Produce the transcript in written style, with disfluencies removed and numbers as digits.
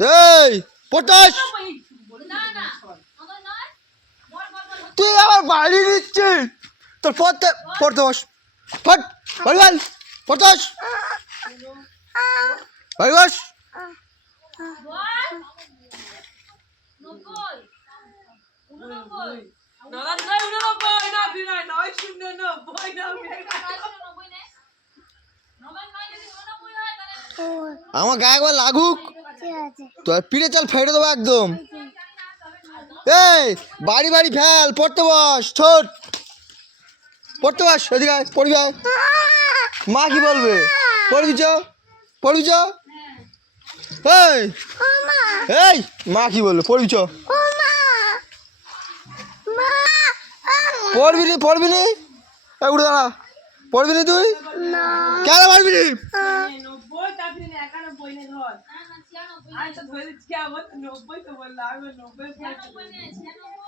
এই পটাশ তুই আবার বাড়ি দিচ্ছিস তোর পড়তে পড়তে বস ফট বাড়ি বল পটাশ বাড়ি বস আমার গায়ে একবার লাগুক তো পিঠে চাল ফেটে দেবো একদম। এই বাড়ি বাড়ি ফেল পড়তে বস ছোট পড়তে বস এদিকে পড়বি মা কি বলবে পড়বি চ পড়বি চ এই এই মা কি বলবে পড়বি চ পড়বি নি উঠে দাঁড়া পড়বি নি তুই কেন পারবি নি আচ্ছা ধরে কি আবার 90 তো বললাম 90